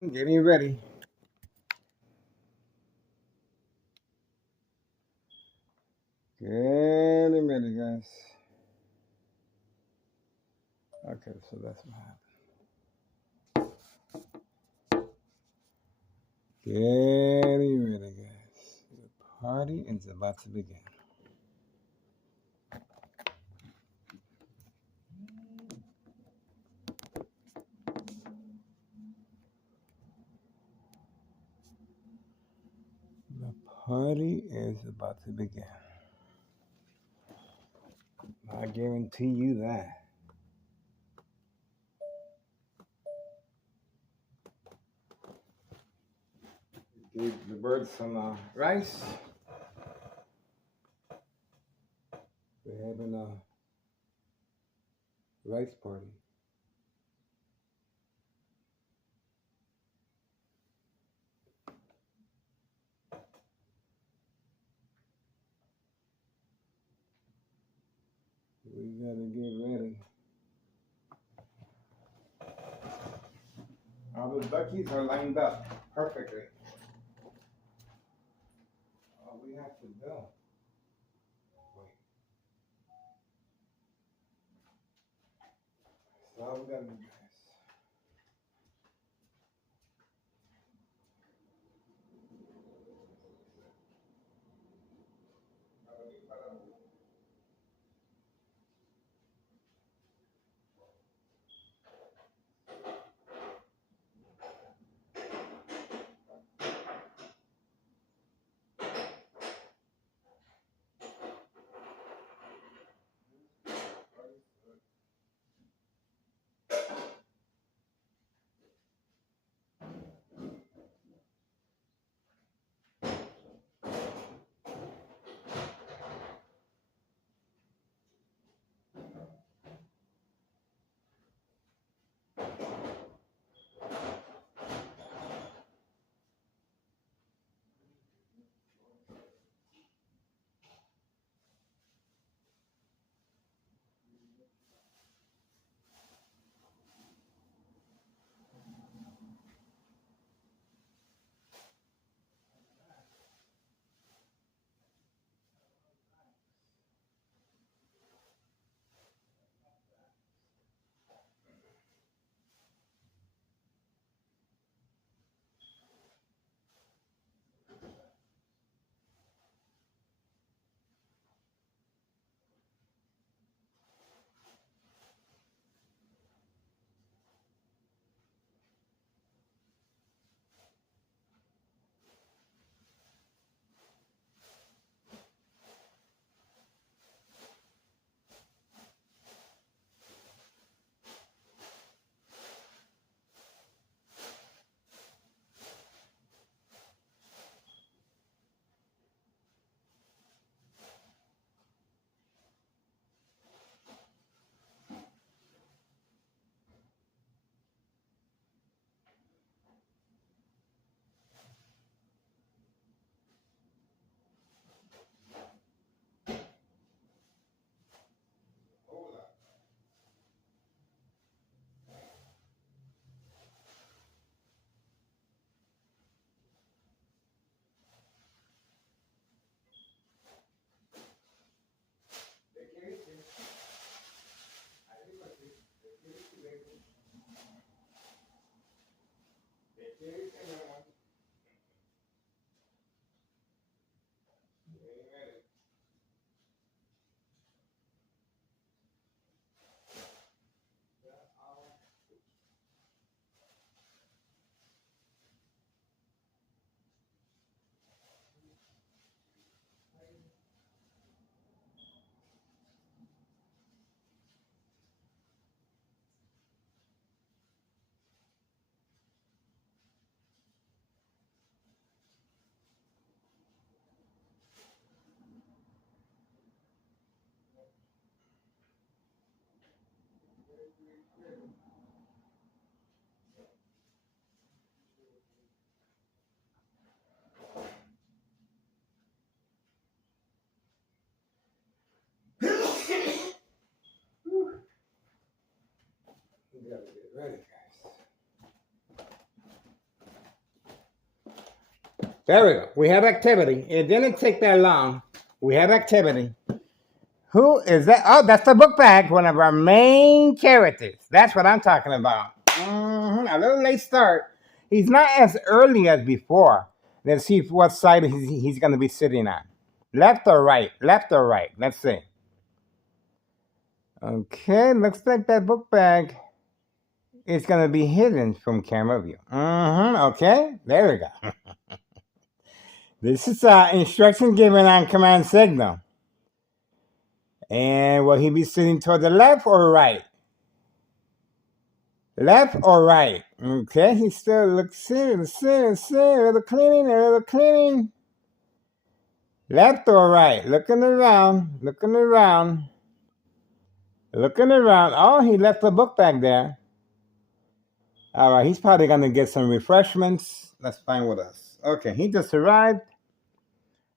Getting ready. Getting ready, guys. Okay, so that's what happened. Getting ready, guys. The party is about to begin. The party is about to begin. I guarantee you that. Gave the birds some rice. They're having a rice party. We gotta get ready. All the duckies are lined up perfectly. All we have to do. Wait. That's all we gotta do, guys. We gotta get ready, guys. There we go. We have activity. It didn't take that long. We have activity. Who is that? Oh, that's the book bag, one of our main characters. That's what I'm talking about. A little late start. He's not as early as before. Let's see what side he's going to be sitting on. Left or right? Left or right? Let's see. Okay, looks like that book bag is going to be hidden from camera view. Okay, there we go. This is instruction given on command signal. And will he be sitting toward the left or right? Left or right? Okay, he still looks a little cleaning. Left or right? Looking around. Oh, he left the book bag there. All right, he's probably going to get some refreshments. That's fine with us. Okay, he just arrived.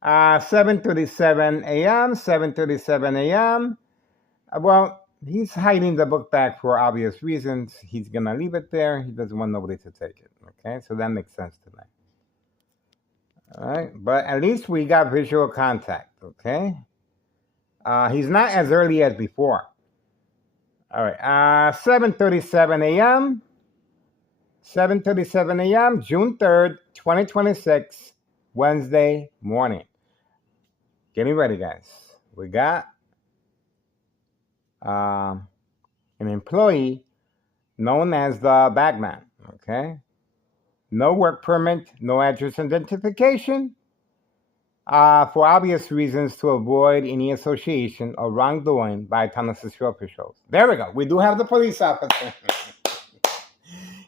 7:37 a.m., 7:37 a.m. Well, he's hiding the book bag for obvious reasons. He's going to leave it there. He doesn't want nobody to take it. Okay, so that makes sense to me. All right, but at least we got visual contact. Okay, he's not as early as before. All right, 7:37 a.m., 7:37 a.m., June 3rd, 2026, Wednesday morning. Getting ready, guys. We got an employee known as the bagman, okay? No work permit, no address identification, for obvious reasons to avoid any association or wrongdoing by Tennessee officials. There we go. We do have the police officer.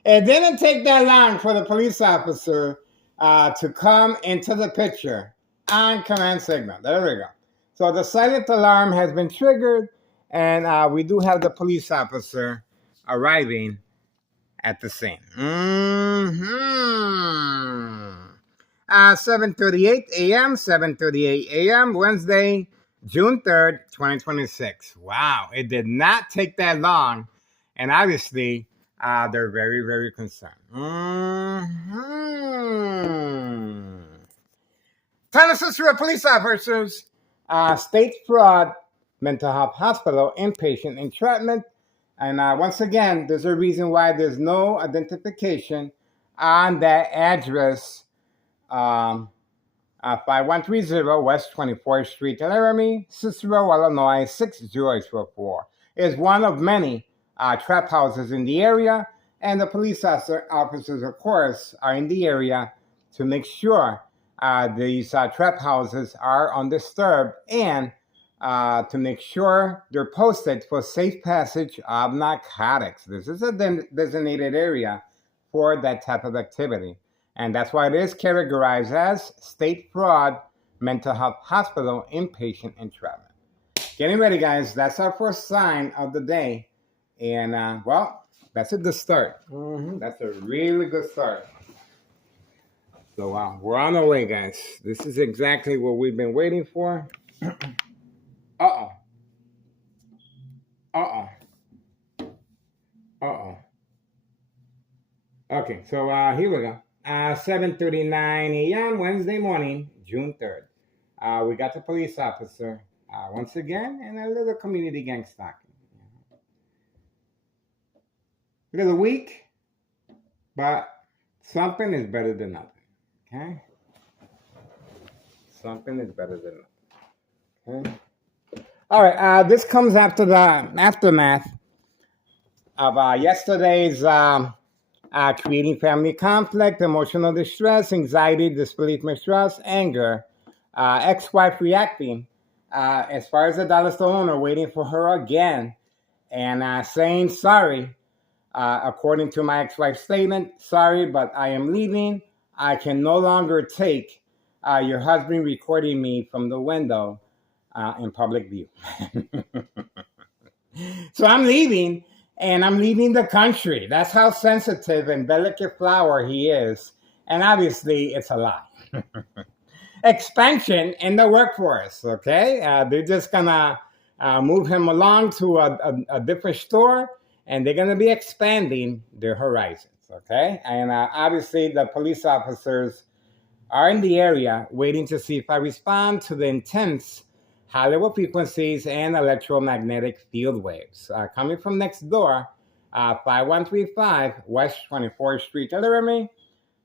It didn't take that long for the police officer to come into the picture on command signal. There we go. So the silent alarm has been triggered, and we do have the police officer arriving at the scene. 7:38 a.m., 7:38 a.m., Wednesday, June 3rd, 2026. Wow, it did not take that long, and obviously they're very, very concerned. Tennessee police officers, state fraud, mental health hospital, inpatient entrapment. And once again, there's a reason why there's no identification on that address. 5130 West 24th Street, Laramie, Cicero, Illinois, 60844. Is one of many trap houses in the area, and the police officers, of course, are in the area to make sure these trap houses are undisturbed and to make sure they're posted for safe passage of narcotics. This is a designated area for that type of activity, and that's why it is categorized as state fraud, mental health hospital, inpatient entrapment. Getting ready, guys. That's our first sign of the day. And, well, that's a good start. That's a really good start. So, we're on our way, guys. This is exactly what we've been waiting for. Uh-oh. Okay, so here we go. 7:39 a.m. Wednesday morning, June 3rd. We got the police officer once again, and a little community gang stalking. A little weak, but something is better than nothing. Okay? Something is better than nothing. Okay? All right, this comes after the aftermath of yesterday's creating family conflict, emotional distress, anxiety, disbelief, mistrust, anger, ex-wife reacting as far as the dollar store owner, waiting for her again, and saying sorry. According to my ex-wife's statement, sorry, but I am leaving. I can no longer take your husband recording me from the window in public view. So I'm leaving, and I'm leaving the country. That's how sensitive and delicate flower he is. And obviously, it's a lie. Expansion in the workforce, okay? They're just going to move him along to a different store, and they're going to be expanding their horizons, okay? And obviously, the police officers are in the area waiting to see if I respond to the intense high level frequencies and electromagnetic field waves coming from next door, 5135 West 24th Street, Laramie,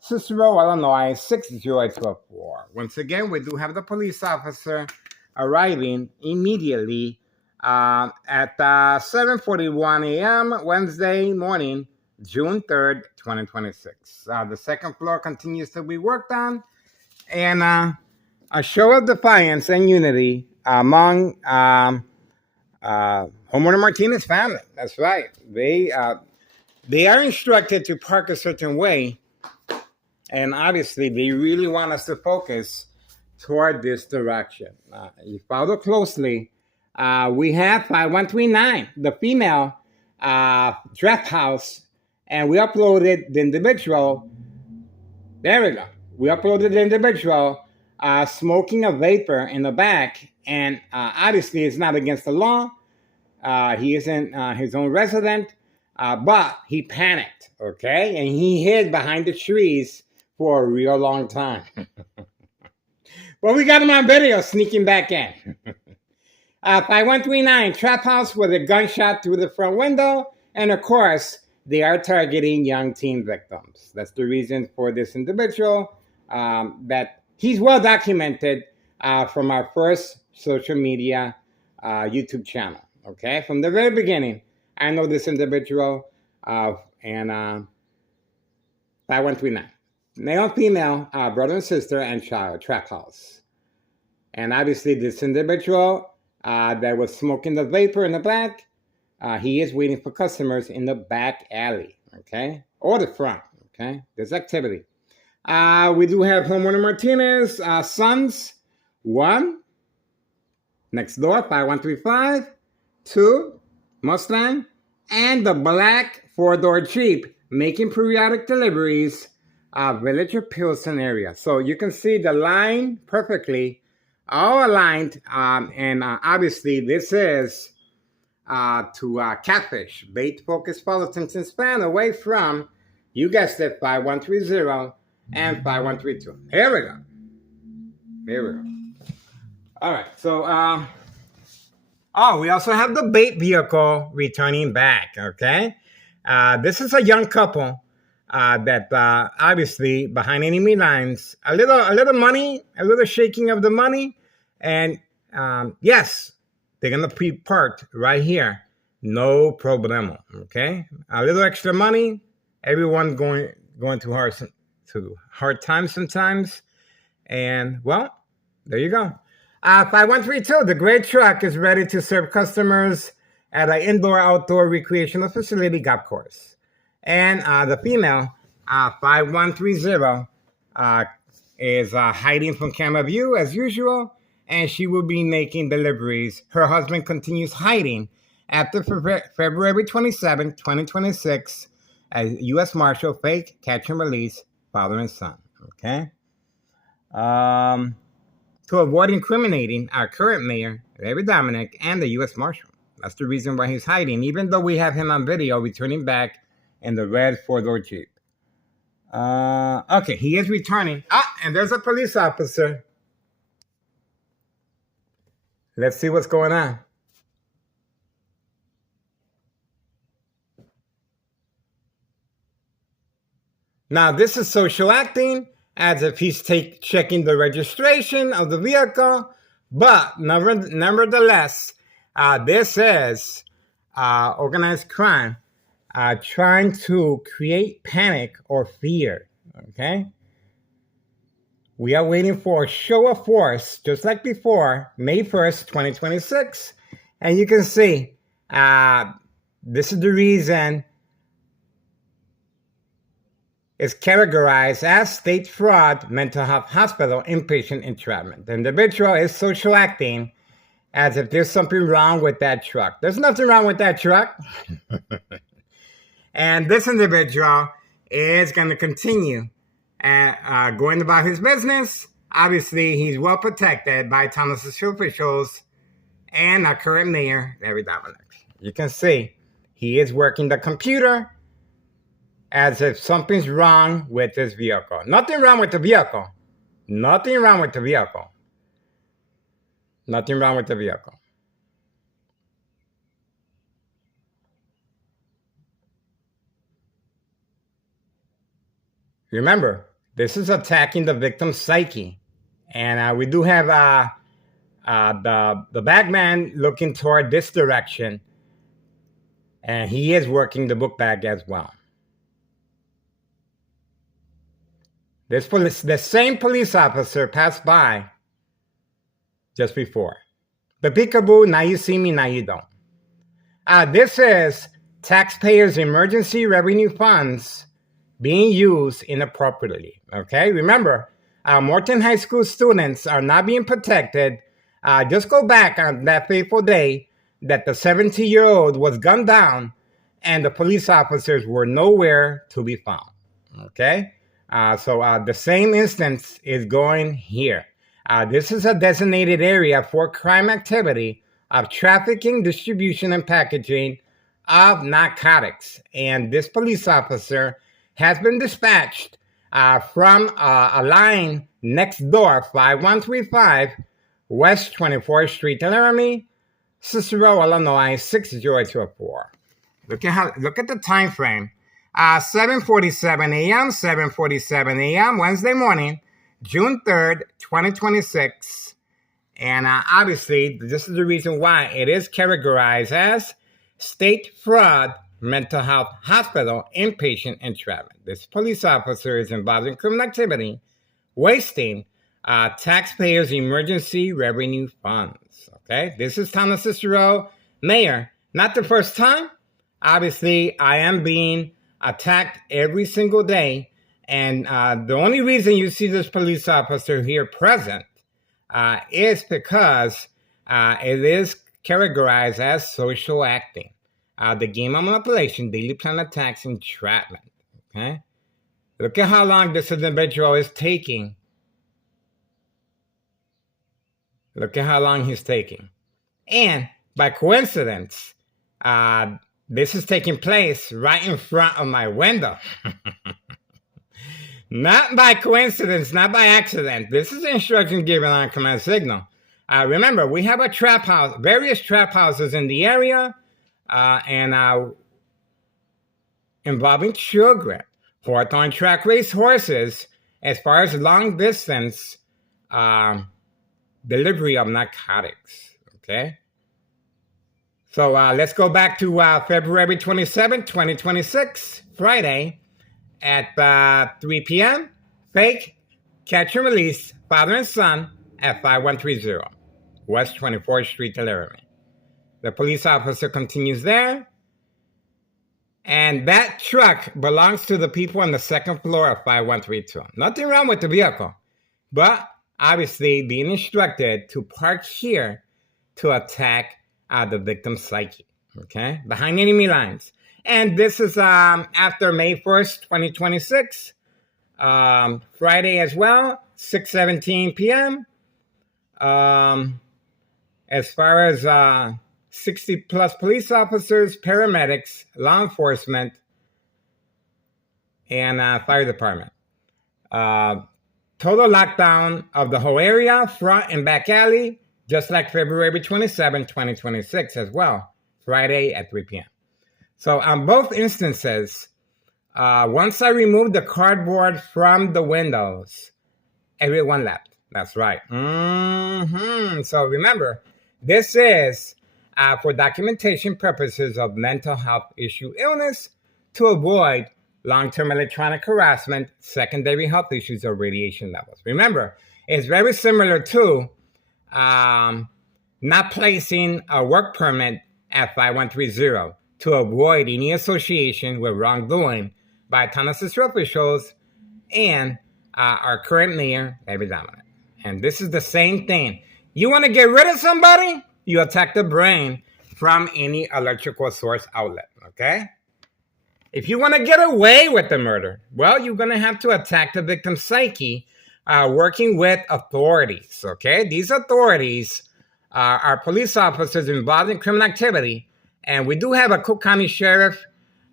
Cicero, Illinois 60824. Once again, we do have the police officer arriving immediately at 7:41 a.m. Wednesday morning, June 3rd, 2026. The second floor continues to be worked on, and a show of defiance and unity among Homeowner Martinez family. That's right. They are instructed to park a certain way, and obviously they really want us to focus toward this direction. You follow closely. We have 5139, the female draft house, and we uploaded the individual. There we go. We uploaded the individual smoking a vapor in the back, and obviously it's not against the law. He isn't his own resident, but he panicked, okay? And he hid behind the trees for a real long time. But we got him on video sneaking back in. 5139, trap house with a gunshot through the front window. And of course, they are targeting young teen victims. That's the reason for this individual, that he's well documented from our first social media YouTube channel. Okay, from the very beginning, I know this individual, and 5139. Male, female, brother and sister, and child, trap house. And obviously this individual that was smoking the vapor in the back, he is waiting for customers in the back alley, okay? Or the front, okay? There's activity. We do have Homeowner Martinez, sons, 1, next door, 5135, 2, Mustang, and the black 4-door Jeep making periodic deliveries Village of Pilsen area. So you can see the line perfectly, all aligned, and obviously this is to catfish, bait, focus, follow, attention span away from, you guessed it, 5130 and 5132. Here we go. Here we go. All right, so, we also have the bait vehicle returning back, okay? This is a young couple that obviously behind enemy lines, a little money, a little shaking of the money, and yes, they're gonna be parked right here, no problemo. Okay, a little extra money. Everyone going through hard times sometimes, and well, there you go. 5132, the gray truck is ready to serve customers at an indoor-outdoor recreational facility golf course. And the female, 5130, is hiding from camera view as usual, and she will be making deliveries. Her husband continues hiding after February 27, 2026, as U.S. Marshal fake catch and release father and son. Okay? To avoid incriminating our current mayor, Larry Dominic, and the U.S. Marshal. That's the reason why he's hiding, even though we have him on video returning back in the red 4-door Jeep. Okay, he is returning. And there's a police officer. Let's see what's going on. Now, this is social acting, as if he's checking the registration of the vehicle. But nevertheless, this is organized crime. Trying to create panic or fear, okay? We are waiting for a show of force, just like before, May 1st, 2026. And you can see, this is the reason it's categorized as state fraud, mental health hospital, inpatient entrapment. The individual is social acting as if there's something wrong with that truck. There's nothing wrong with that truck. And this individual is going to continue going about his business. Obviously, he's well protected by township officials and our current mayor, Larry Dominic. You can see he is working the computer as if something's wrong with this vehicle. Nothing wrong with the vehicle. Nothing wrong with the vehicle. Nothing wrong with the vehicle. Remember, this is attacking the victim's psyche. And we do have the bagman looking toward this direction. And he is working the book bag as well. The same police officer passed by just before. The peekaboo, now you see me, now you don't. This is taxpayers' emergency revenue funds being used inappropriately. Okay, remember, Morton High School students are not being protected. Just go back on that fateful day that the 17-year-old was gunned down and the police officers were nowhere to be found. Okay, so the same instance is going here. This is a designated area for crime activity of trafficking, distribution, and packaging of narcotics. And this police officer has been dispatched from a line next door, 5135 West 24th Street, Laramie, Cicero, Illinois, 60204. Look at the time frame. 7:47 a.m., 7:47 a.m., Wednesday morning, June 3rd, 2026. And obviously, this is the reason why it is categorized as State Fraud Mental Health Hospital Inpatient Entrapment. This police officer is involved in criminal activity, wasting taxpayers' emergency revenue funds. Okay, this is Town of Cicero, Mayor. Not the first time. Obviously, I am being attacked every single day. And the only reason you see this police officer here present is because it is categorized as social acting. The game of manipulation, daily plan attacks, entrapment. Okay? Look at how long this individual is taking. Look at how long he's taking. And by coincidence, this is taking place right in front of my window. Not by coincidence, not by accident. This is instruction given on command signal. Remember, we have a trap house, various trap houses in the area, and involving children. Hawthorne track race horses, as far as long distance delivery of narcotics. Okay. So let's go back to February 27, 2026, Friday. At 3 p.m., fake catch and release father and son at 5130 West 24th Street, Laramie. The police officer continues there. And that truck belongs to the people on the second floor of 5132. Nothing wrong with the vehicle, but obviously being instructed to park here to attack the victim's psyche, okay, behind enemy lines. And this is after May 1st, 2026, Friday as well, 6:17 p.m. As far as 60 plus police officers, paramedics, law enforcement, and fire department. Total lockdown of the whole area, front and back alley, just like February 27, 2026 as well, Friday at 3 p.m. So on both instances, once I removed the cardboard from the windows, everyone left. That's right. So remember, this is for documentation purposes of mental health issue illness to avoid long-term electronic harassment, secondary health issues, or radiation levels. Remember, it's very similar to not placing a work permit at 5130 to avoid any association with wrongdoing by Town of Cicero officials and our current mayor, David Dominic. And this is the same thing. You want to get rid of somebody? You attack the brain from any electrical source outlet, okay? If you want to get away with the murder, well, you're going to have to attack the victim's psyche working with authorities, okay? These authorities are police officers involved in criminal activity. And we do have a Cook County Sheriff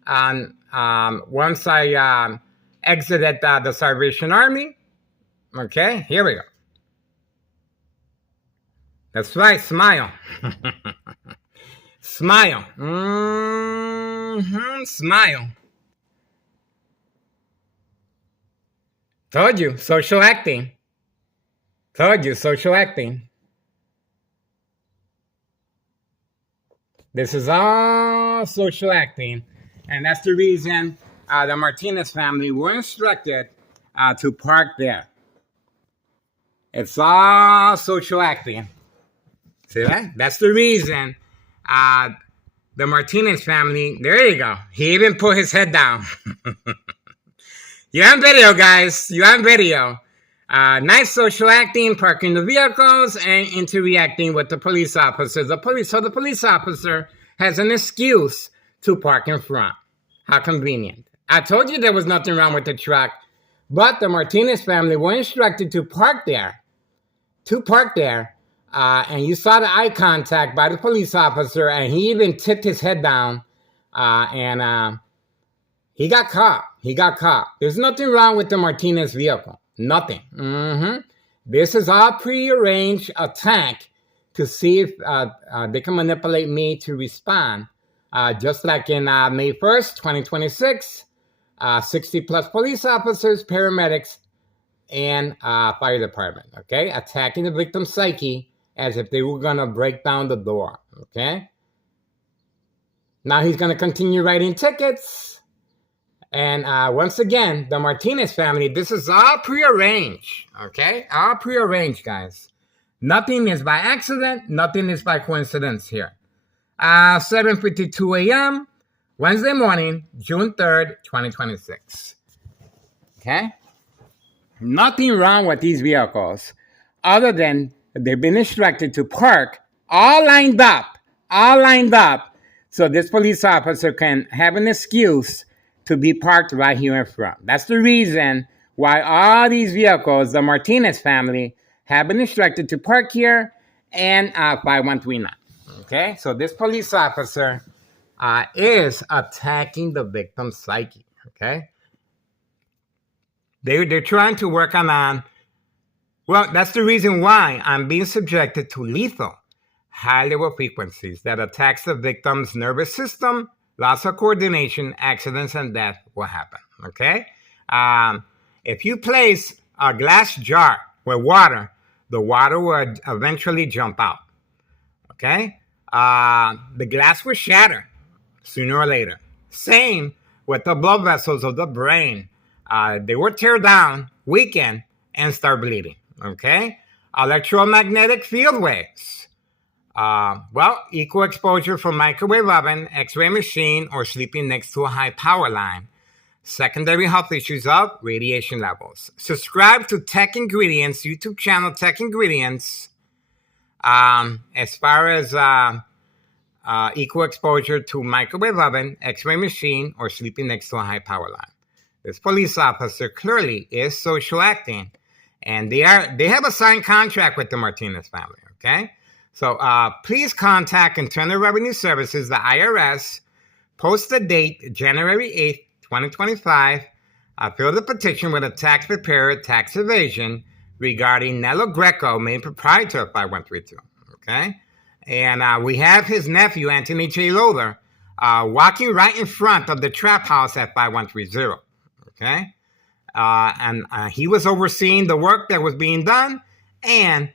once I exited the Salvation Army. Okay, here we go. That's right, smile. Smile. Smile. Told you, social acting. Told you, social acting. This is all social acting. And that's the reason the Martinez family were instructed to park there. It's all social acting. See that? That's the reason the Martinez family, there you go. He even put his head down. You're on video, guys. You're on video. Nice social acting, parking the vehicles, and interacting with the police officers. So the police officer has an excuse to park in front. How convenient. I told you there was nothing wrong with the truck, but the Martinez family were instructed to park there. And you saw the eye contact by the police officer, and he even tipped his head down, and he got caught. There's nothing wrong with the Martinez vehicle. Nothing. This is all pre-arranged attack to see if they can manipulate me to respond. Just like in May 1st, 2026, 60 plus police officers, paramedics, and fire department, okay? Attacking the victim's psyche as if they were going to break down the door, okay? Now he's going to continue writing tickets. And once again, the Martinez family, this is all prearranged, okay? All prearranged, guys. Nothing is by accident. Nothing is by coincidence here. 7:52 a.m., Wednesday morning, June 3rd, 2026. Okay? Nothing wrong with these vehicles other than they've been instructed to park all lined up. So this police officer can have an excuse to be parked right here in front. That's the reason why all these vehicles, the Martinez family, have been instructed to park here and 5139. Okay, so this police officer is attacking the victim's psyche. Okay, they're trying to work on. Well, that's the reason why I'm being subjected to lethal, high-level frequencies that attacks the victim's nervous system. Loss of coordination, accidents, and death will happen, okay? If you place a glass jar with water, the water will eventually jump out, okay? The glass will shatter sooner or later. Same with the blood vessels of the brain. They will tear down, weaken, and start bleeding, okay? Electromagnetic field waves. Equal exposure from microwave oven, x-ray machine, or sleeping next to a high power line. Secondary health issues of radiation levels. Subscribe to Tech Ingredients, YouTube channel Tech Ingredients. As far as equal exposure to microwave oven, x-ray machine, or sleeping next to a high power line. This police officer clearly is social acting, and they have a signed contract with the Martinez family, okay? So please contact Internal Revenue Services, the IRS, post the date January 8th, 2025. Fill the petition with a tax preparer, tax evasion regarding Nello Greco, main proprietor of 5132. Okay? And we have his nephew, Anthony J. Lothar, walking right in front of the trap house at 5130. Okay? And he was overseeing the work that was being done, and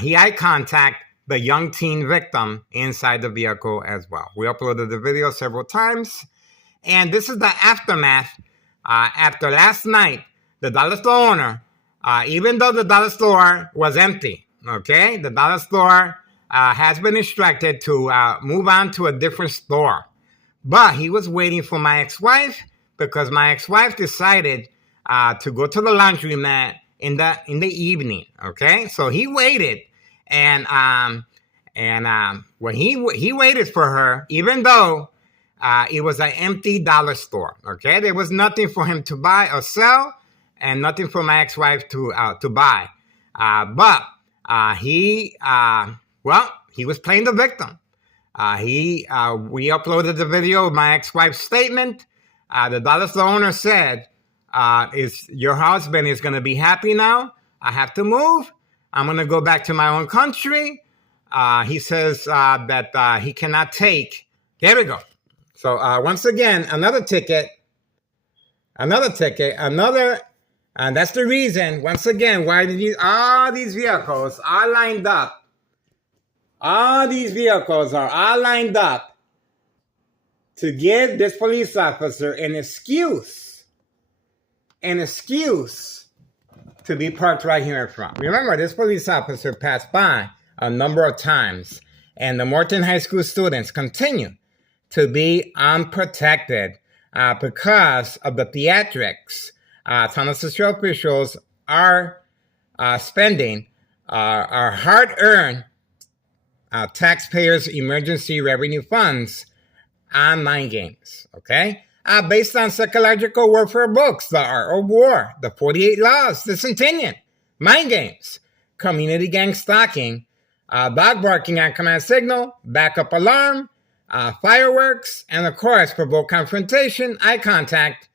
he eye contact the young teen victim inside the vehicle as well. We uploaded the video several times. And this is the aftermath. After last night, the dollar store owner, even though the dollar store was empty, okay, the dollar store has been instructed to move on to a different store. But he was waiting for my ex-wife because my ex-wife decided to go to the laundromat in the evening, okay? So he waited. And when he waited for her, even though it was an empty dollar store, okay, there was nothing for him to buy or sell, and nothing for my ex-wife to buy. But he was playing the victim. We uploaded the video of my ex-wife's statement. The dollar store owner said, is your husband is going to be happy now. I have to move. I'm going to go back to my own country. He says that he cannot take. There we go. So once again, another ticket, and that's the reason, once again, why all these vehicles are lined up. All these vehicles are all lined up to give this police officer an excuse to be parked right here in front. Remember, this police officer passed by a number of times, and the Morton High School students continue to be unprotected because of the theatrics Thomas Cicero officials are spending our hard-earned taxpayers' emergency revenue funds on mind games, okay? Based on psychological warfare books, the Art of War, the 48 Laws, the Centennial, mind games, community gang stalking, dog barking on command signal, backup alarm, fireworks, and of course, provoke confrontation, eye contact,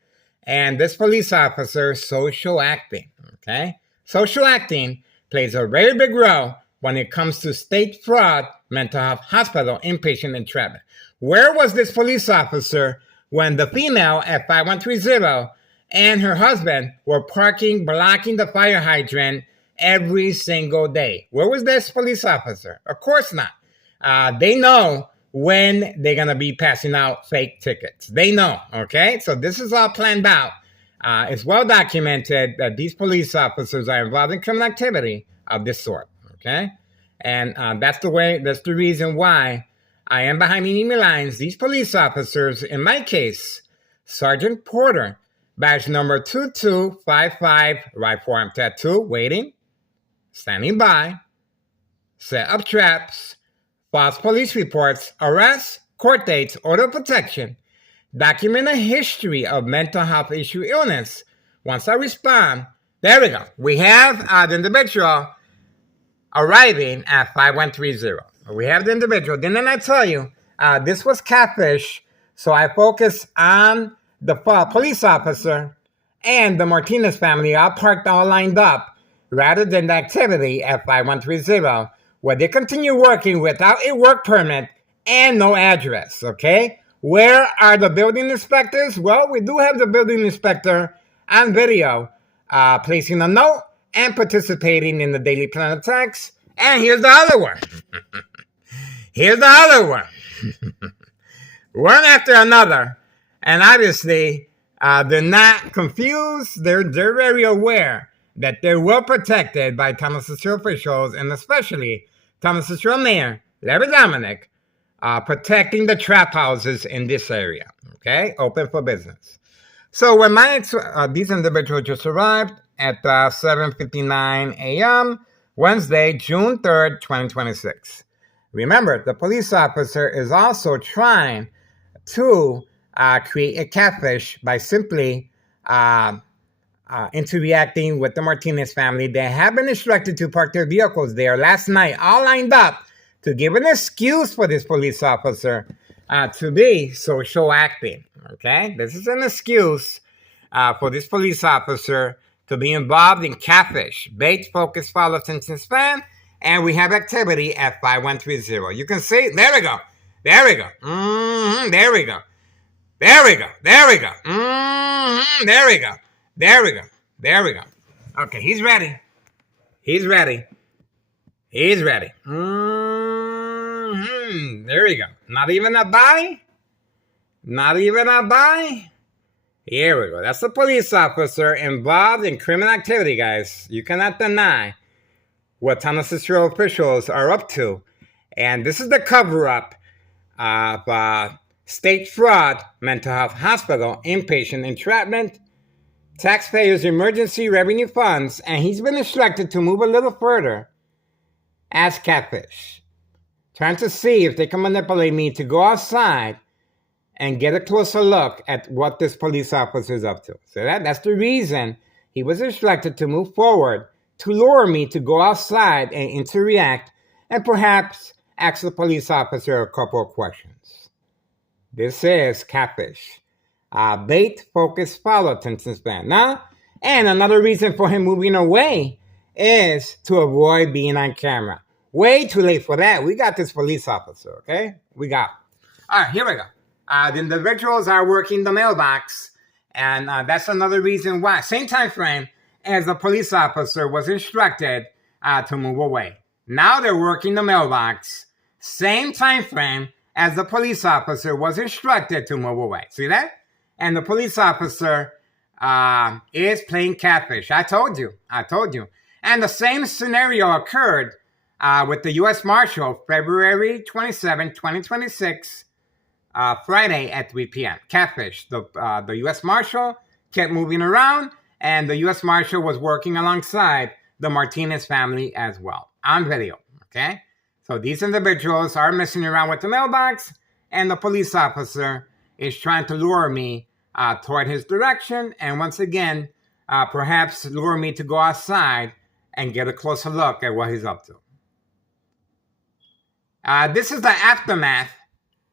and this police officer, social acting, okay? Social acting plays a very big role when it comes to state fraud, mental health hospital, inpatient entrapment. Where was this police officer when the female at 5130 and her husband were blocking the fire hydrant every single day? Where was this police officer? Of course not. They know when they're going to be passing out fake tickets. They know, okay? So this is all planned out. It's well documented that these police officers are involved in criminal activity of this sort, okay? And that's the reason why I am behind enemy lines. These police officers, in my case, Sergeant Porter, badge number 2255, right forearm tattoo, waiting, standing by, set up traps, false police reports, arrests, court dates, order of protection, document a history of mental health issue illness. Once I respond, there we go. We have the individual arriving at 5130. We have the individual. Didn't I tell you, this was catfish, so I focus on the police officer and the Martinez family all parked, all lined up, rather than the activity at 5130, where they continue working without a work permit and no address, okay? Where are the building inspectors? Well, we do have the building inspector on video placing a note and participating in the daily plan attacks. And here's the other one. Here's the other one. One after another. And obviously, they're not confused. They're very aware that they're well protected by Thomas Cicero officials, and especially Thomas Cicero Mayor Larry Dominic, protecting the trap houses in this area, okay? Open for business. So when these individuals just arrived at 7:59 a.m., Wednesday, June 3rd, 2026. Remember, the police officer is also trying to create a catfish by simply interacting with the Martinez family. They have been instructed to park their vehicles there last night, all lined up to give an excuse for this police officer to be social acting, okay? This is an excuse for this police officer to be involved in catfish, bait, focus, follow, attention span, and we have activity at 5130. You can see, there we go. There we go. There we go. There we go. There we go. There we go. There we go. There we go. Okay, he's ready. He's ready. He's ready. There we go. Not even a body? Not even a body? Here we go. That's the police officer involved in criminal activity, guys. You cannot deny what Thomas Cicero officials are up to. And this is the cover-up of state fraud, mental health hospital, inpatient entrapment, taxpayers' emergency revenue funds, and he's been instructed to move a little further as catfish, trying to see if they can manipulate me to go outside and get a closer look at what this police officer is up to. So that's the reason he was instructed to move forward, to lure me to go outside and interact, and perhaps ask the police officer a couple of questions. This is catfish. bait, focus, follow attention span. Now, and another reason for him moving away is to avoid being on camera. Way too late for that. We got this police officer, okay? We got. All right, here we go. The individuals are working the mailbox, and that's another reason why. Same time frame as the police officer was instructed to move away. Now they're working the mailbox. Same time frame as the police officer was instructed to move away. See that? And the police officer is playing catfish. I told you. And the same scenario occurred with the U.S. Marshal, February 27, 2026, Friday at 3 p.m. Catfish. The U.S. Marshal kept moving around, and the U.S. Marshal was working alongside the Martinez family as well, on video, okay? So these individuals are messing around with the mailbox, and the police officer is trying to lure me toward his direction, and once again, perhaps lure me to go outside and get a closer look at what he's up to. This is the aftermath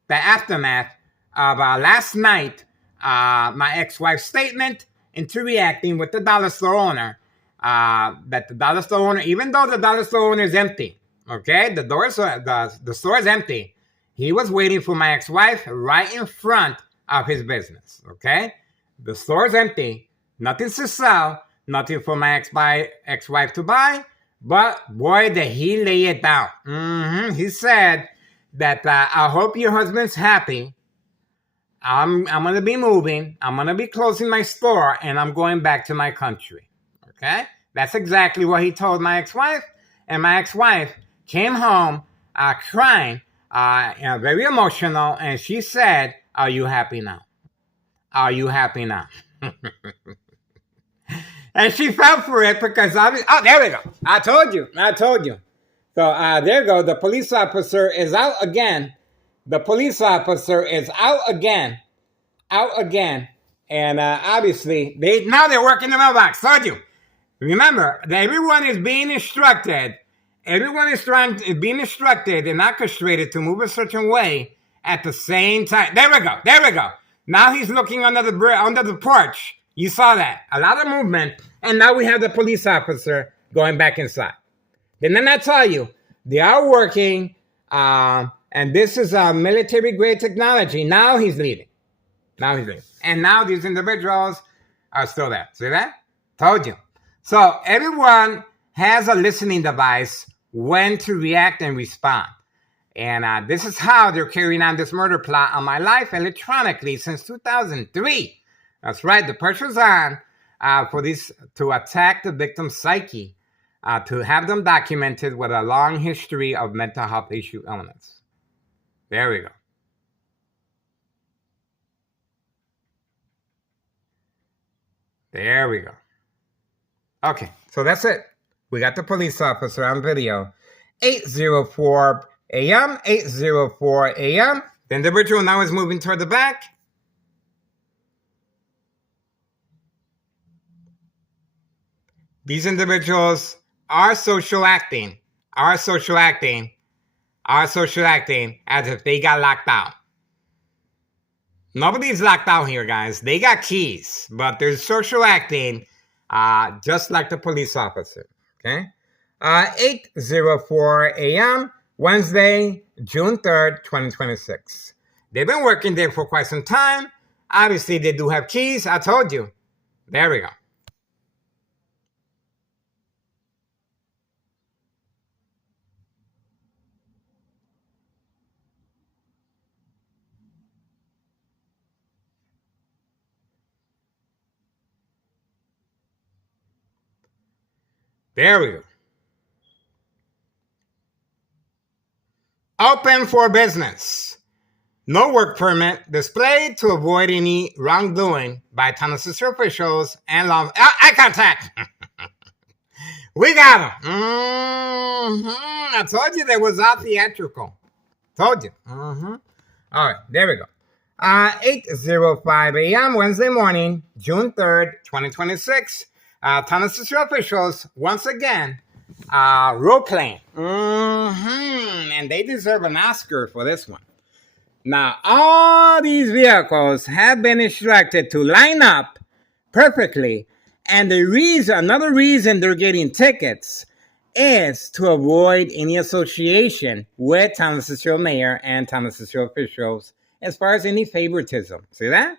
of last night, my ex-wife's statement into reacting with the dollar store owner, that the dollar store owner, even though the dollar store owner is empty, okay, the store is empty, he was waiting for my ex-wife right in front of his business, okay? The store is empty, nothing to sell, nothing for my ex-wife to buy, but boy, did he lay it down. He said that I hope your husband's happy. I'm going to be moving. I'm going to be closing my store, and I'm going back to my country. Okay? That's exactly what he told my ex-wife. And my ex-wife came home crying, very emotional, and she said, "Are you happy now? Are you happy now?" And she fell for it because there we go. I told you. So there you go. The police officer is out again. And obviously, now they're working the mailbox. Told you. Remember, everyone is being instructed. Everyone is being instructed and orchestrated to move a certain way at the same time. There we go. Now he's looking under the porch. You saw that. A lot of movement. And now we have the police officer going back inside. Didn't I tell you? They are working, and this is military-grade technology. Now he's leaving. And now these individuals are still there. See that? Told you. So everyone has a listening device when to react and respond. And this is how they're carrying on this murder plot on my life electronically since 2003. That's right. The pressure's on for this to attack the victim's psyche, to have them documented with a long history of mental health issue elements. There we go. Okay, so that's it. We got the police officer on video. 8:04 a.m. The individual now is moving toward the back. These individuals are social acting as if they got locked out. Nobody's locked out here, guys. They got keys, but they're social acting just like the police officer. Okay? 8:04 a.m., Wednesday, June 3rd, 2026. They've been working there for quite some time. Obviously, they do have keys. I told you. There we go. There we go. Open for business. No work permit displayed to avoid any wrongdoing by Tennessee officials and law. Eye contact. We got them. I told you they was all theatrical. Told you. All right, there we go. 8:05 a.m. Wednesday morning, June 3rd, 2026. Tennessee officials, once again, role-playing. And they deserve an Oscar for this one. Now, all these vehicles have been instructed to line up perfectly. And another reason they're getting tickets is to avoid any association with Town of Cicero mayor and Town of Cicero officials as far as any favoritism. See that?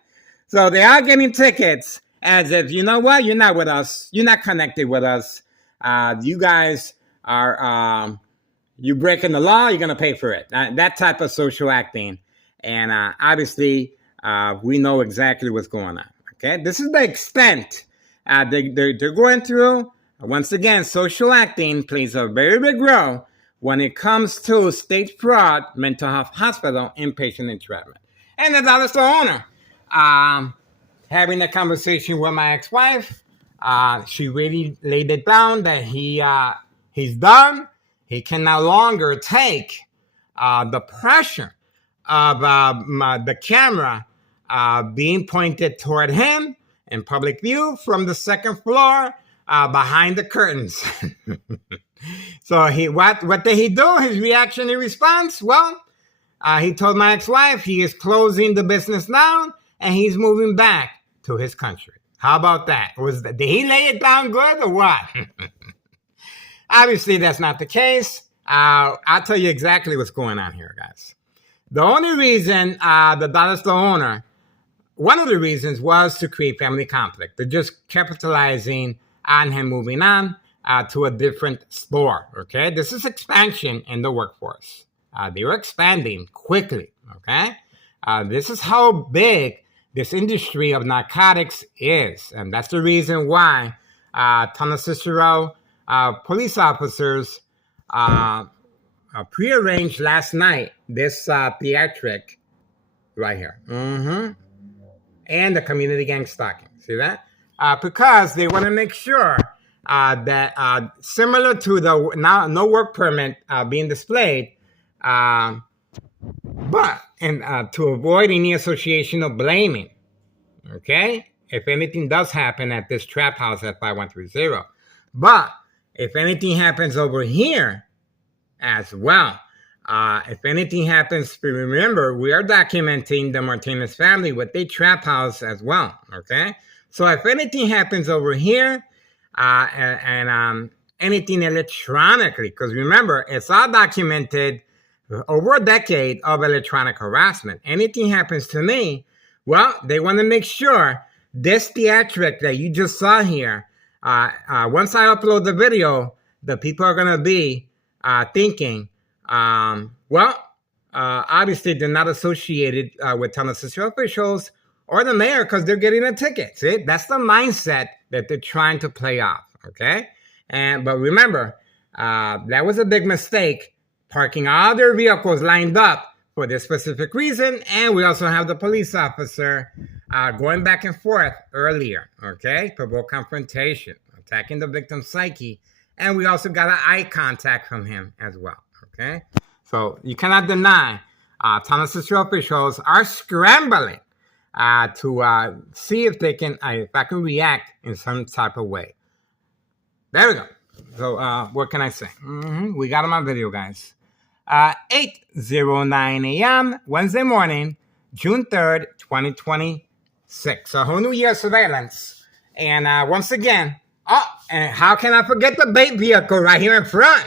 So they are getting tickets as if, you know what, you're not with us. You're not connected with us. You guys are, you breaking the law, you're going to pay for it. That type of social acting. And obviously, we know exactly what's going on. Okay, this is the extent they're going through. Once again, social acting plays a very big role when it comes to state fraud, mental health hospital, inpatient entrapment. And the dollar store owner, having a conversation with my ex-wife, she really laid it down that he's done. He can no longer take the pressure of the camera being pointed toward him in public view from the second floor behind the curtains. So what did he do? His reaction in response? Well, he told my ex-wife he is closing the business down and he's moving back to his country. How about that? Did he lay it down good or what? Obviously, that's not the case. I'll tell you exactly what's going on here, guys. The only reason the dollar store owner, one of the reasons was to create family conflict. They're just capitalizing on him moving on to a different store, okay? This is expansion in the workforce. They were expanding quickly, okay? This is how big this industry of narcotics is. And that's the reason why Town of Cicero police officers prearranged last night this theatric right here. And the community gang stalking. See that? Because they want to make sure that similar to the no work permit being displayed, but to avoid any association of blaming, okay? If anything does happen at this trap house at 5130. But if anything happens over here as well, if anything happens, remember, we are documenting the Martinez family with the trap house as well, okay? So if anything happens over here, and anything electronically, because remember, it's all documented over a decade of electronic harassment. Anything happens to me, well, they want to make sure this theatric that you just saw here, once I upload the video, the people are going to be thinking, obviously they're not associated with Town of Cicero officials or the mayor because they're getting a ticket. See, that's the mindset that they're trying to play off, okay? But remember, that was a big mistake, parking all their vehicles lined up for this specific reason. And we also have the police officer going back and forth earlier, okay? Provoke confrontation, attacking the victim's psyche. And we also got an eye contact from him as well, okay? So you cannot deny Town of Cicero officials are scrambling to see if they can, if I can react in some type of way. There we go. So what can I say? We got him on video, guys. 8:09 a.m. Wednesday morning, June 3rd, 2026. A whole new year of surveillance. And once again, and how can I forget the bait vehicle right here in front?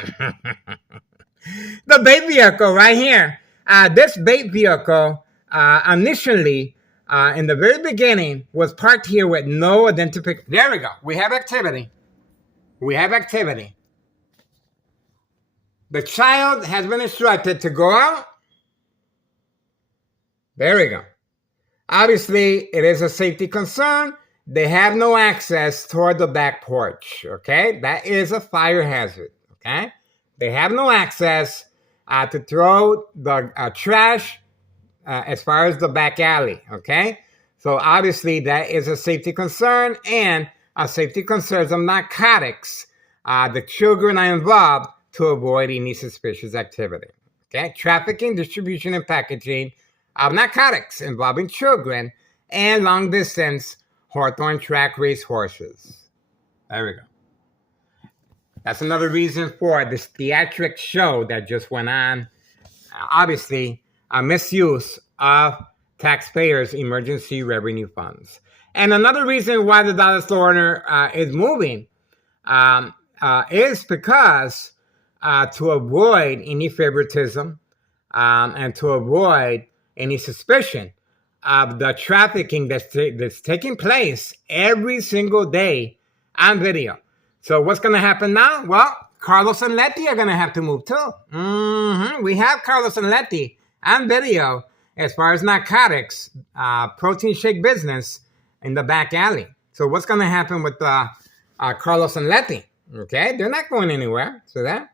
The bait vehicle right here. This bait vehicle initially, in the very beginning, was parked here with no identification. There we go. We have activity. The child has been instructed to go out. There we go. Obviously, it is a safety concern. They have no access toward the back porch, okay? That is a fire hazard, okay? They have no access to throw the trash as far as the back alley, okay? So obviously that is a safety concern, and a safety concerns of narcotics. The children are involved to avoid any suspicious activity, okay? Trafficking, distribution, and packaging of narcotics involving children and long distance Hawthorne track race horses. There we go. That's another reason for this theatric show that just went on. Obviously, a misuse of taxpayers' emergency revenue funds. And another reason why the dollar store owner is moving is because to avoid any favoritism and to avoid any suspicion of the trafficking that's taking place every single day on video. So what's going to happen now? Well, Carlos and Letty are going to have to move too. We have Carlos and Letty on video as far as narcotics, protein shake business in the back alley. So what's going to happen with Carlos and Letty? Okay, they're not going anywhere. So that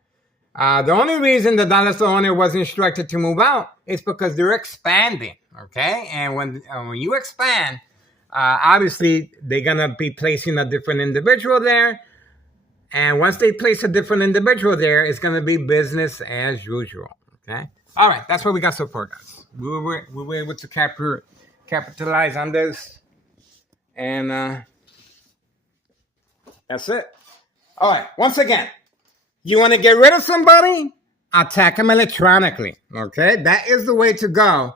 the only reason the dollar store owner was instructed to move out is because they're expanding. Okay, and when you expand, obviously they're gonna be placing a different individual there, and once they place a different individual there, it's gonna be business as usual. Okay, all right, that's what we got so far, guys. We were able to capitalize on this, and that's it. All right, once again, you want to get rid of somebody? Attack them electronically. Okay, that is the way to go.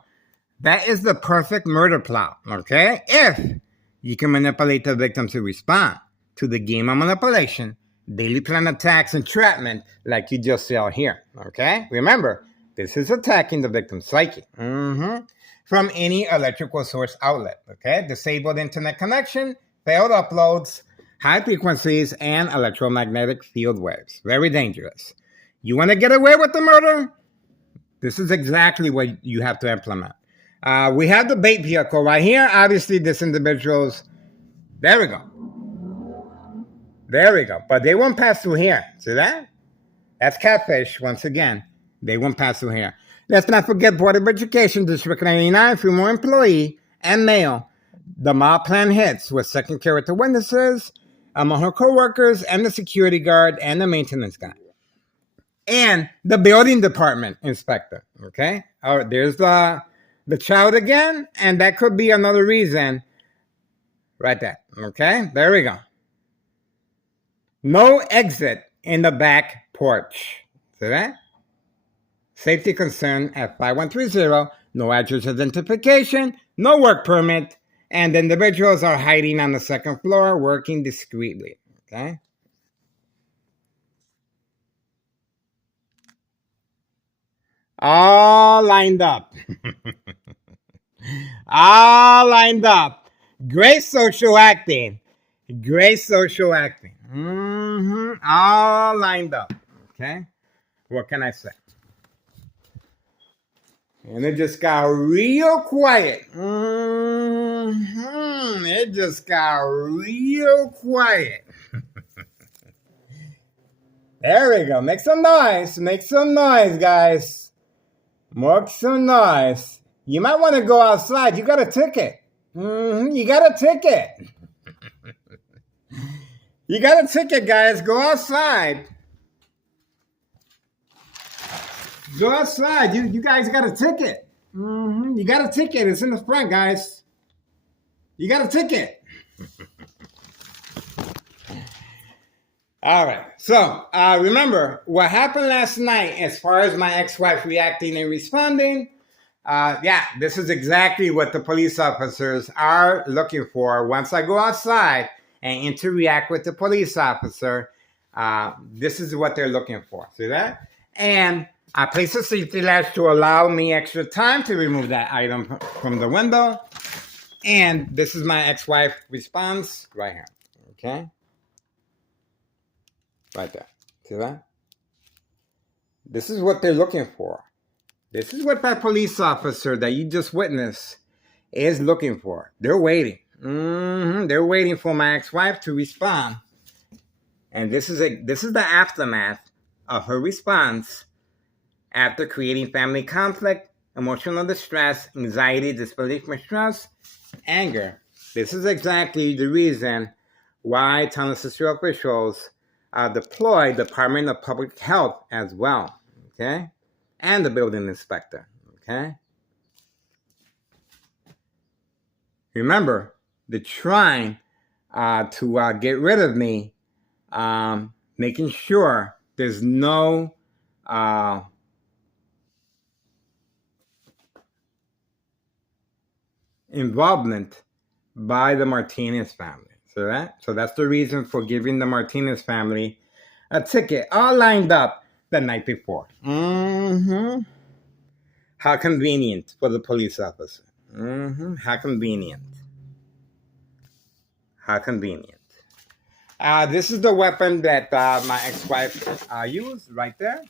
That is the perfect murder plot, okay? If you can manipulate the victim to respond to the game of manipulation, daily plan attacks, entrapment, like you just saw here, okay? Remember, this is attacking the victim's psyche from any electrical source outlet, okay? Disabled internet connection, failed uploads, high frequencies, and electromagnetic field waves. Very dangerous. You want to get away with the murder? This is exactly what you have to implement. We have the bait vehicle right here. Obviously, this individual's... There we go. There we go. But they won't pass through here. See that? That's catfish, once again. They won't pass through here. Let's not forget Board of Education, District 99, for more employee and male. The mob plan hits with second character witnesses among her co-workers and the security guard and the maintenance guy. And the building department inspector. Okay? All right, there's the child again, and that could be another reason right there. Okay, there we go. No exit in the back porch. See that? Safety concern at 5130, no address identification, no work permit, and the individuals are hiding on the second floor, working discreetly. Okay? All lined up. All lined up. Great social acting. Great social acting. All lined up. Okay? What can I say? And it just got real quiet. It just got real quiet. There we go. Make some noise. Make some noise, guys. Make some noise. You might want to go outside. You got a ticket. You got a ticket. You got a ticket, guys. Go outside. Go outside. You guys got a ticket. You got a ticket. It's in the front, guys. You got a ticket. All right. So remember what happened last night as far as my ex-wife reacting and responding. Yeah, this is exactly what the police officers are looking for. Once I go outside and interact with the police officer, this is what they're looking for. See that? And I place a safety latch to allow me extra time to remove that item from the window. And this is my ex-wife response right here. Okay? Right there. See that? This is what they're looking for. This is what that police officer that you just witnessed is looking for. They're waiting. They're waiting for my ex-wife to respond. And this is the aftermath of her response after creating family conflict, emotional distress, anxiety, disbelief, mistrust, anger. This is exactly the reason why Town City officials deployed Department of Public Health as well. Okay? And the building inspector. Okay? Remember, they're trying to get rid of me, making sure there's no involvement by the Martinez family. So that's the reason for giving the Martinez family a ticket, all lined up the night before. How convenient for the police officer. How convenient. How convenient. This is the weapon that my ex-wife used right there.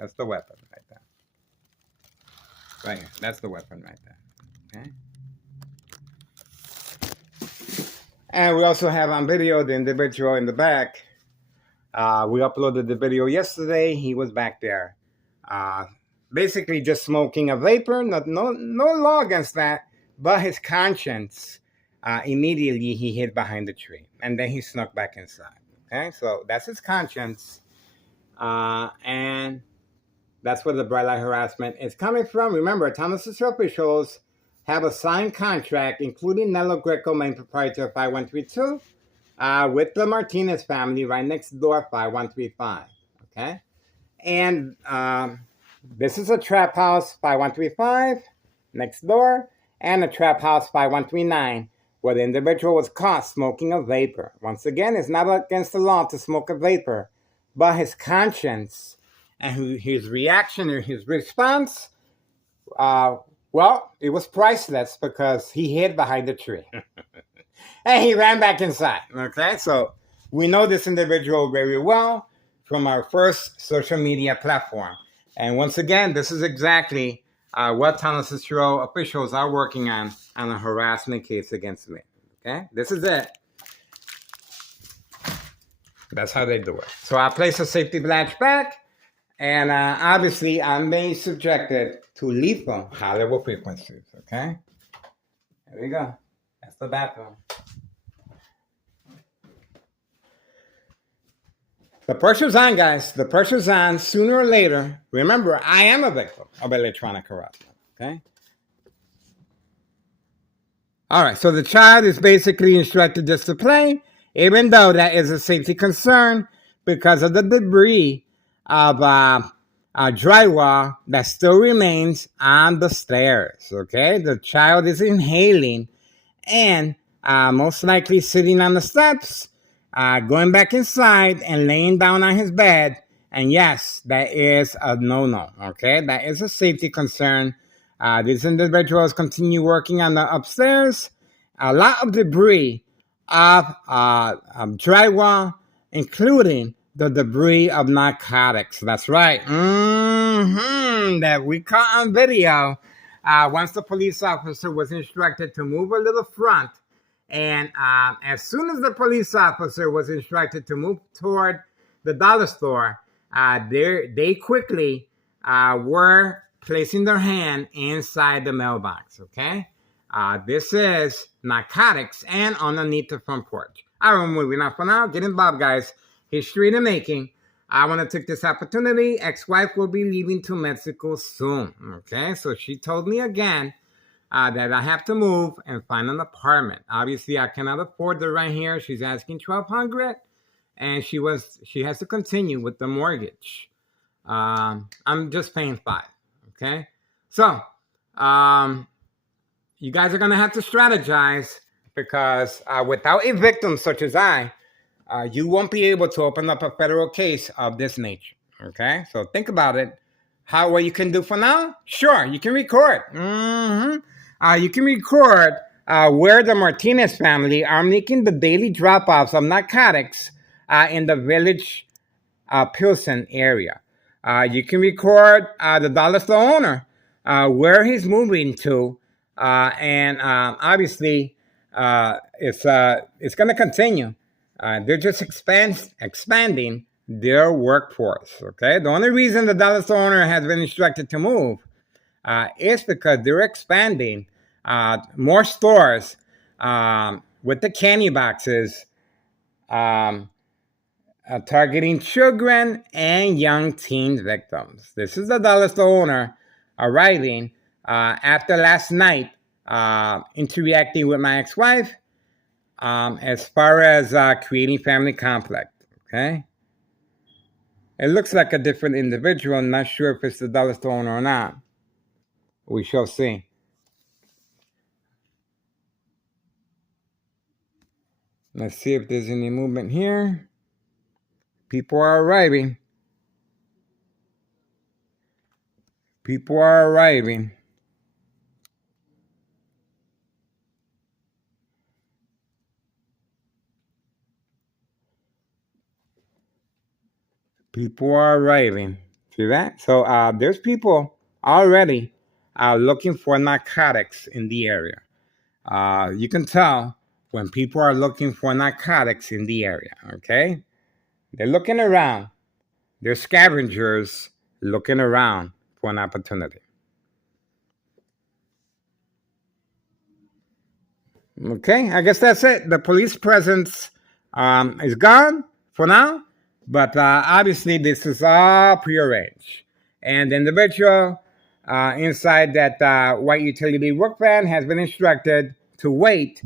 That's the weapon right there. Right here. That's the weapon right there. Okay. And we also have on video the individual in the back. We uploaded the video yesterday. He was back there. Basically just smoking a vapor. No law against that. But his conscience, immediately he hid behind the tree. And then he snuck back inside. Okay, so that's his conscience. And that's where the bright light harassment is coming from. Remember, Thomas Cicero officials have a signed contract, including Nello Greco, main proprietor of 5132, with the Martinez family right next door, 5135. Okay? And this is a trap house, 5135, next door, and a trap house, 5139, where the individual was caught smoking a vapor. Once again, it's not against the law to smoke a vapor, but his conscience and his reaction or his response, well, it was priceless because he hid behind the tree. And he ran back inside. Okay, so we know this individual very well from our first social media platform. And once again, this is exactly what Thomas Cicero officials are working on a harassment case against me. Okay, this is it. That's how they do it. So I place a safety badge back, and obviously I'm being subjected to lethal high level frequencies. Okay, there we go. That's the bathroom. The pressure's on, guys. The pressure's on. Sooner or later, remember, I am a victim of electronic harassment. Okay? All right, so the child is basically instructed just to play, even though that is a safety concern because of the debris of drywall that still remains on the stairs. Okay? The child is inhaling and most likely sitting on the steps, going back inside and laying down on his bed. And yes, that is a no-no, okay? That is a safety concern. These individuals continue working on the upstairs. A lot of debris of drywall, including the debris of narcotics. That's right. That we caught on video. Once the police officer was instructed to move a little front, and as soon as the police officer was instructed to move toward the dollar store, they quickly were placing their hand inside the mailbox, okay? This is narcotics and underneath the front porch. All right, we're moving on for now. Get involved, guys. History in the making. I want to take this opportunity. Ex-wife will be leaving to Mexico soon, okay? So she told me again that I have to move and find an apartment. Obviously, I cannot afford the rent here. She's asking $1,200, and she has to continue with the mortgage. I'm just paying $5,000. Okay, so you guys are gonna have to strategize because without a victim such as I, you won't be able to open up a federal case of this nature. Okay, so think about it. What you can do for now? Sure, you can record. You can record where the Martinez family are making the daily drop-offs of narcotics in the Village Pilsen area. You can record the dollar store owner where he's moving to, and obviously it's going to continue. They're just expanding their workforce. Okay, the only reason the dollar store owner has been instructed to move is because they're expanding more stores with the candy boxes, targeting children and young teen victims. This is the dollar store owner arriving after last night interacting with my ex-wife as far as creating family conflict. Okay, it looks like a different individual. I'm not sure if it's the dollar store owner or not. We shall see. Let's see if there's any movement here. People are arriving. People are arriving. People are arriving. See that? So there's people already looking for narcotics in the area. You can tell when people are looking for narcotics in the area, okay? They're looking around. They're scavengers looking around for an opportunity. Okay, I guess that's it. The police presence is gone for now, but obviously this is all prearranged. And the individual inside that white utility work van has been instructed to wait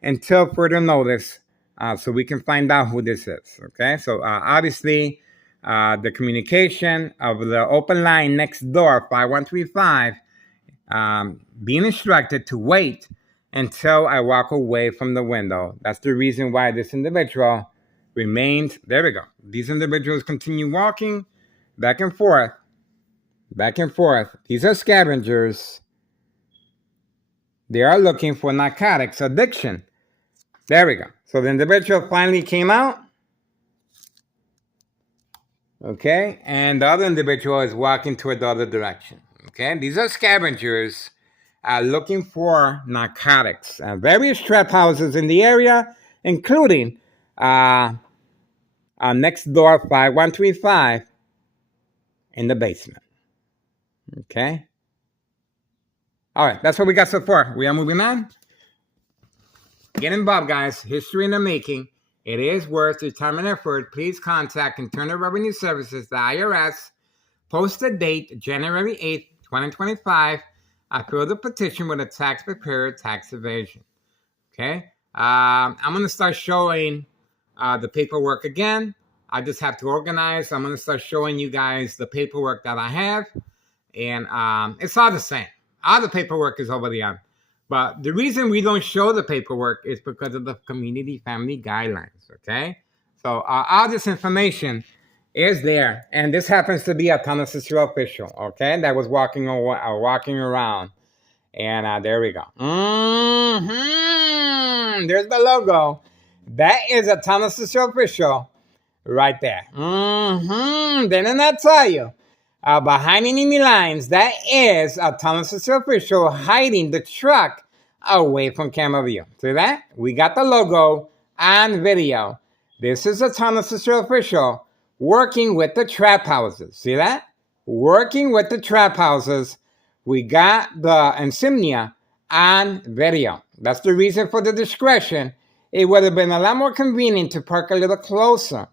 until further notice so we can find out who this is. Okay, so obviously the communication of the open line next door, 5135, being instructed to wait until I walk away from the window. That's the reason why this individual remains. There we go. These individuals continue walking back and forth, back and forth. These are scavengers. They are looking for narcotics addiction. There we go. So the individual finally came out. Okay, and the other individual is walking toward the other direction. Okay, these are scavengers looking for narcotics. Various trap houses in the area, including next door 5135 in the basement. Okay. All right, that's what we got so far. We are moving on. Get involved, guys. History in the making. It is worth your time and effort. Please contact Internal Revenue Services, the IRS. Post the date, January 8th, 2025. I fill the petition with a tax preparer tax evasion. Okay. I'm going to start showing the paperwork again. I just have to organize. I'm going to start showing you guys the paperwork that I have. And it's all the same. All the paperwork is already on. But the reason we don't show the paperwork is because of the community family guidelines. Okay. So all this information is there, and this happens to be a Town of Cicero official, okay, that was walking around, and there we go. There's the logo. That is a Town of Cicero official right there. Didn't I tell you? Behind enemy lines, that is a Town of Cicero official hiding the truck away from camera view. See that? We got the logo on video. This is a Town of Cicero official working with the trap houses. See that? Working with the trap houses. We got the insignia on video. That's the reason for the discretion. It would have been a lot more convenient to park a little closer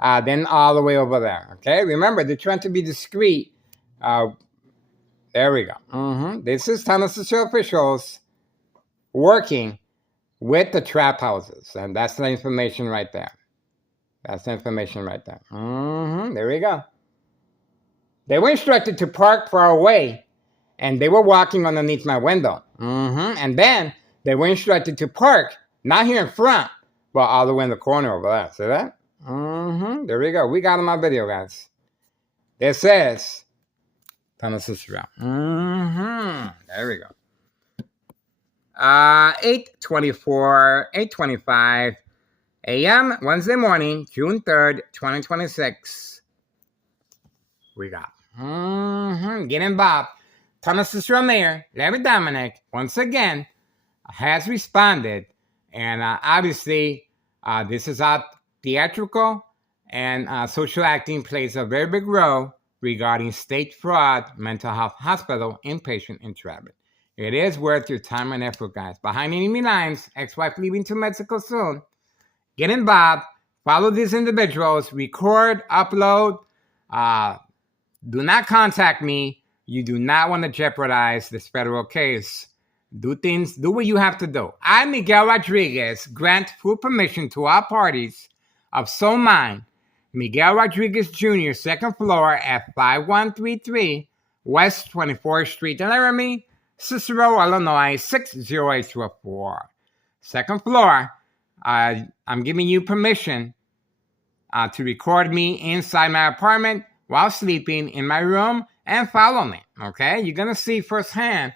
than all the way over there. Okay? Remember, they're trying to be discreet. There we go. This is Town of Cicero officials working with the trap houses. And that's the information right there. That's the information right there. There we go. They were instructed to park far away, and they were walking underneath my window. And then they were instructed to park, not here in front, but all the way in the corner over there. See that? There we go. We got them on video, guys. It says Town of Cicero. There we go. 8:25 a.m. Wednesday morning, June 3rd, 2026. We got. Get involved. Town of Cicero Mayor Larry Dominic, once again, has responded. And obviously, this is our theatrical, and social acting plays a very big role regarding state fraud, mental health hospital, inpatient entrapment. It is worth your time and effort, guys. Behind enemy lines, ex-wife leaving to Mexico soon. Get involved. Follow these individuals. Record, upload. Do not contact me. You do not want to jeopardize this federal case. Do what you have to do. I, Miguel Rodriguez, grant full permission to all parties of sound mind. Miguel Rodriguez Jr., second floor at 5133 West 24th Street, Laramie, Cicero, Illinois, 60804. Second floor, I'm giving you permission to record me inside my apartment while sleeping in my room and follow me, okay? You're going to see firsthand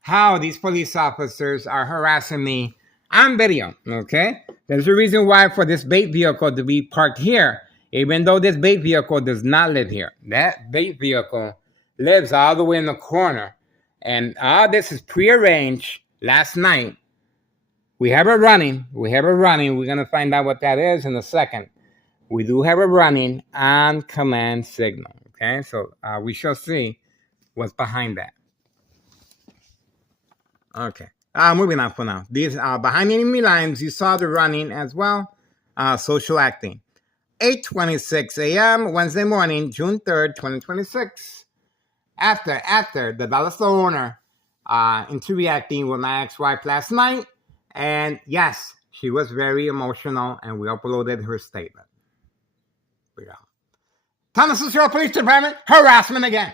how these police officers are harassing me on video, okay? There's a reason why for this bait vehicle to be parked here, even though this bait vehicle does not live here. That bait vehicle lives all the way in the corner. And all this is prearranged last night. We have it running. We're going to find out what that is in a second. We do have it running on command signal, okay? So we shall see what's behind that. Okay, moving on for now. These behind enemy lines, you saw the running as well. Social acting. 8:26 a.m. Wednesday morning, June 3rd, 2026. After the dollar store owner into reacting with my ex-wife last night. And yes, she was very emotional, and we uploaded her statement. Thomas Cicero Police Department, harassment again.